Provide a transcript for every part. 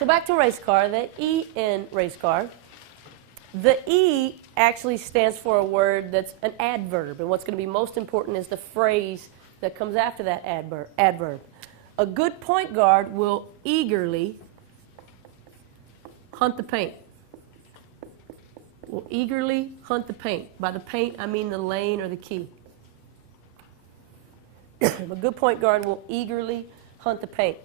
So back to race car, the E in race car. The E actually stands for a word that's an adverb, and what's going to be most important is the phrase that comes after that adverb. A good point guard will eagerly hunt the paint. Will eagerly hunt the paint. By the paint, I mean the lane or the key. A good point guard will eagerly hunt the paint.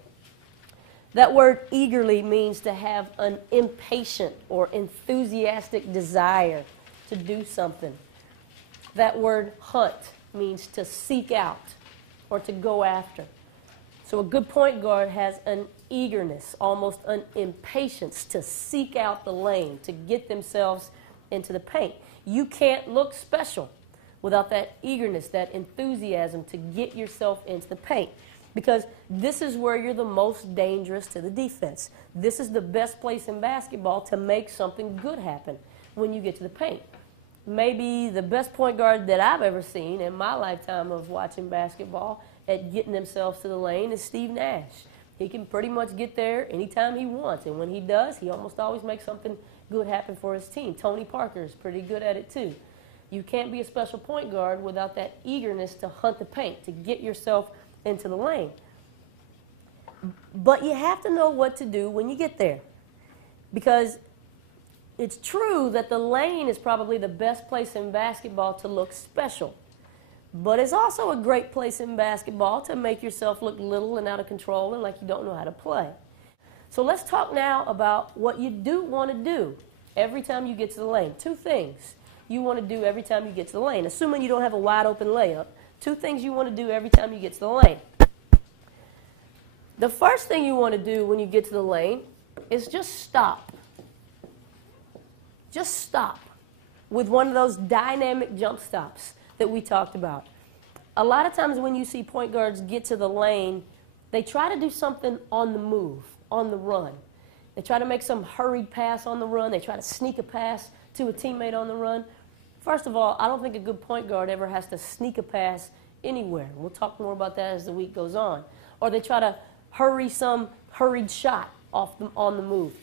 That word eagerly means to have an impatient or enthusiastic desire to do something. That word hunt means to seek out or to go after. So a good point guard has an eagerness, almost an impatience to seek out the lane, to get themselves into the paint. You can't look special without that eagerness, that enthusiasm to get yourself into the paint. Because this is where you're the most dangerous to the defense. This is the best place in basketball to make something good happen when you get to the paint. Maybe the best point guard that I've ever seen in my lifetime of watching basketball at getting themselves to the lane is Steve Nash. He can pretty much get there anytime he wants, and when he does, he almost always makes something good happen for his team. Tony Parker is pretty good at it too. You can't be a special point guard without that eagerness to hunt the paint, to get yourself into the lane. But you have to know what to do when you get there, because it's true that the lane is probably the best place in basketball to look special, but it's also a great place in basketball to make yourself look little and out of control and like you don't know how to play. So let's talk now about what you do want to do every time you get to the lane. Two things you want to do every time you get to the lane, assuming you don't have a wide open layup. Two things you want to do every time you get to the lane. The first thing you want to do when you get to the lane is just stop. Just stop with one of those dynamic jump stops that we talked about. A lot of times when you see point guards get to the lane, they try to do something on the move, on the run. They try to make some hurried pass on the run. They try to sneak a pass to a teammate on the run. First of all, I don't think a good point guard ever has to sneak a pass anywhere. We'll talk more about that as the week goes on. Or they try to hurry some hurried shot on the move.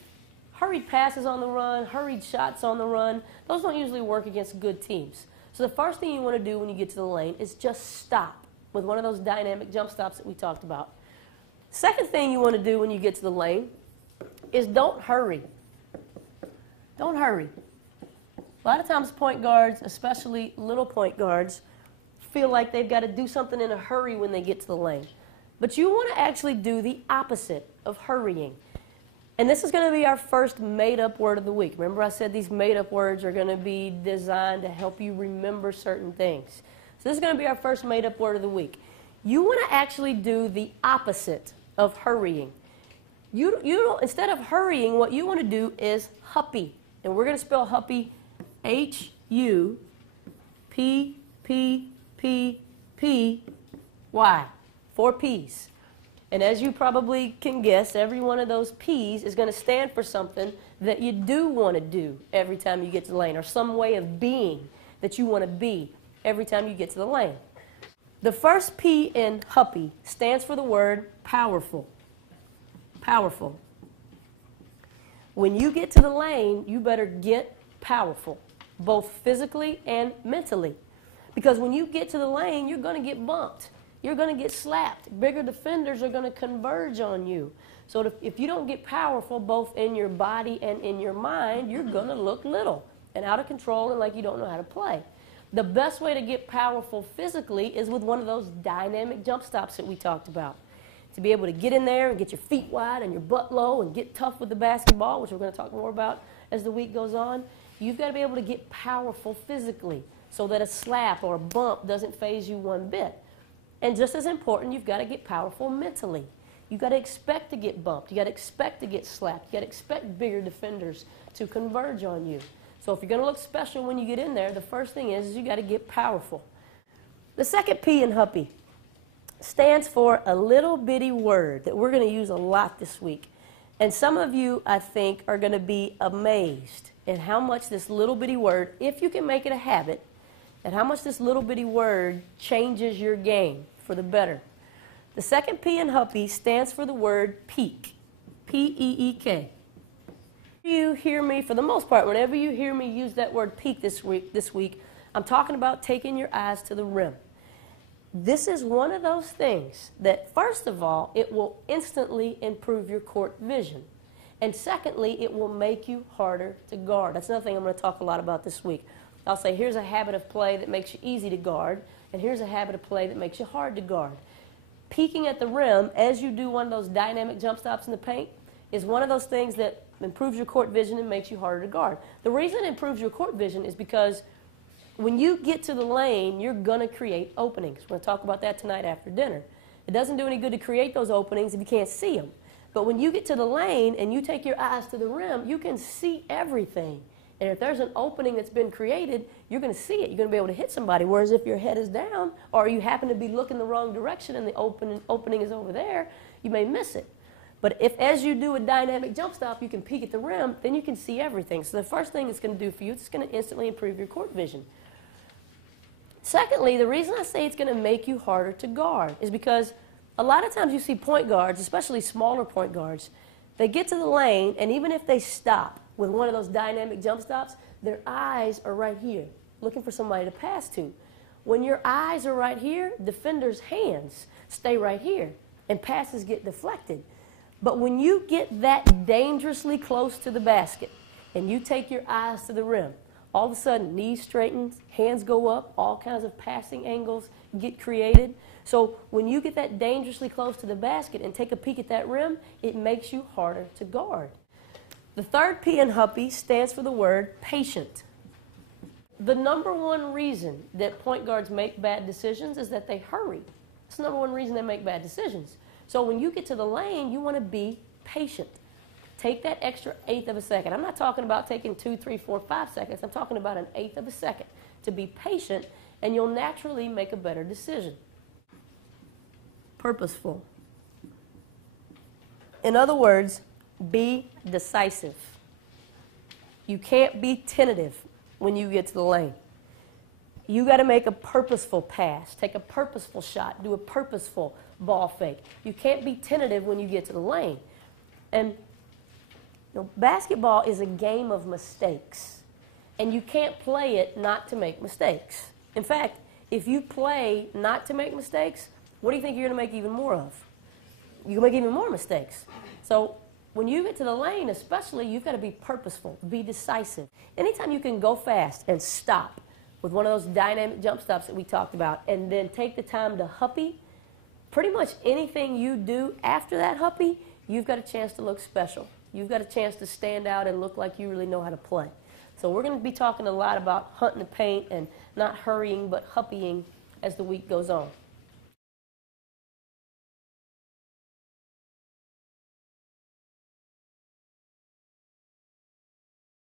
Hurried passes on the run, hurried shots on the run, those don't usually work against good teams. So the first thing you want to do when you get to the lane is just stop with one of those dynamic jump stops that we talked about. Second thing you want to do when you get to the lane is don't hurry. Don't hurry. A lot of times point guards, especially little point guards, feel like they've got to do something in a hurry when they get to the lane. But you want to actually do the opposite of hurrying. And this is going to be our first made-up word of the week. Remember I said these made-up words are going to be designed to help you remember certain things. So this is going to be our first made-up word of the week. You want to actually do the opposite of hurrying. You don't, instead of hurrying, what you want to do is HuPPPPy. And we're going to spell HuPPPPy H-U-P-P-P-P-Y. 4 P's. And as you probably can guess, every one of those P's is going to stand for something that you do want to do every time you get to the lane, or some way of being that you want to be every time you get to the lane. The first P in HuPPPPy stands for the word powerful. Powerful. When you get to the lane, you better get powerful, both physically and mentally. Because when you get to the lane, you're going to get bumped. You're going to get slapped. Bigger defenders are going to converge on you. So if you don't get powerful both in your body and in your mind, you're going to look little and out of control and like you don't know how to play. The best way to get powerful physically is with one of those dynamic jump stops that we talked about. To be able to get in there and get your feet wide and your butt low and get tough with the basketball, which we're going to talk more about as the week goes on, you've got to be able to get powerful physically so that a slap or a bump doesn't faze you one bit. And just as important, you've got to get powerful mentally. You've got to expect to get bumped. You've got to expect to get slapped. You've got to expect bigger defenders to converge on you. So if you're going to look special when you get in there, the first thing is you've got to get powerful. The second P in HuPPPPy stands for a little bitty word that we're going to use a lot this week. And some of you, I think, are going to be amazed at how much this little bitty word, if you can make it a habit, at how much this little bitty word changes your game for the better. The second P in HuPPPPy stands for the word peak. P-E-E-K. You hear me, for the most part, whenever you hear me use that word peek this week, I'm talking about taking your eyes to the rim. This is one of those things that, first of all, it will instantly improve your court vision. And secondly, it will make you harder to guard. That's another thing I'm going to talk a lot about this week. I'll say, here's a habit of play that makes you easy to guard, and here's a habit of play that makes you hard to guard. Peeking at the rim as you do one of those dynamic jump stops in the paint is one of those things that improves your court vision and makes you harder to guard. The reason it improves your court vision is because when you get to the lane, you're going to create openings. We're going to talk about that tonight after dinner. It doesn't do any good to create those openings if you can't see them. But when you get to the lane and you take your eyes to the rim, you can see everything. And if there's an opening that's been created, you're going to see it. You're going to be able to hit somebody. Whereas if your head is down or you happen to be looking the wrong direction and the opening is over there, you may miss it. But if as you do a dynamic jump stop, you can peek at the rim, then you can see everything. So the first thing it's going to do for you is it's going to instantly improve your court vision. Secondly, the reason I say it's going to make you harder to guard is because a lot of times you see point guards, especially smaller point guards, they get to the lane, and even if they stop with one of those dynamic jump stops, their eyes are right here, looking for somebody to pass to. When your eyes are right here, defenders' hands stay right here, and passes get deflected. But when you get that dangerously close to the basket, and you take your eyes to the rim, all of a sudden, knees straighten, hands go up, all kinds of passing angles get created. So when you get that dangerously close to the basket and take a peek at that rim, it makes you harder to guard. The third P in HuPPPPy stands for the word patient. The number one reason that point guards make bad decisions is that they hurry. That's the number one reason they make bad decisions. So when you get to the lane, you want to be patient. Take that extra eighth of a second. I'm not talking about taking 2, 3, 4, 5 seconds. I'm talking about an eighth of a second to be patient, and you'll naturally make a better decision. Purposeful. In other words, be decisive. You can't be tentative when you get to the lane. You got to make a purposeful pass, take a purposeful shot, do a purposeful ball fake. You can't be tentative when you get to the lane. And basketball is a game of mistakes, and you can't play it not to make mistakes. In fact, if you play not to make mistakes, what do you think you're going to make even more of? You'll make even more mistakes. So when you get to the lane especially, you've got to be purposeful, be decisive. Anytime you can go fast and stop with one of those dynamic jump stops that we talked about, and then take the time to HuPPPPy, pretty much anything you do after that HuPPPPy, you've got a chance to look special. You've got a chance to stand out and look like you really know how to play. So we're going to be talking a lot about hunting the paint and not hurrying but HuPPPPying as the week goes on.